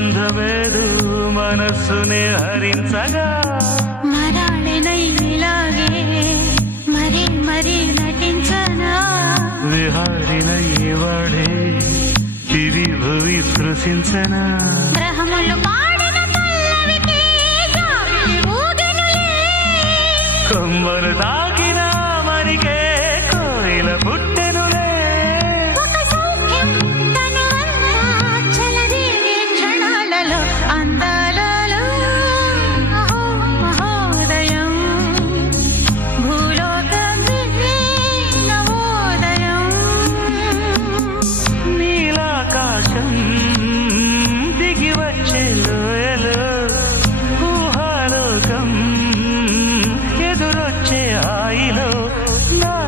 గంధమేదు మనస్సునే హరించగా మరాళినైలాగే మరీ మరీ నటించనా విహారినై వాడే దివి భువి స్పృశించనా గ్రహములు పాడిన పల్లవికి జాబిలి ఊగెనులే కొమ్మలు తాకి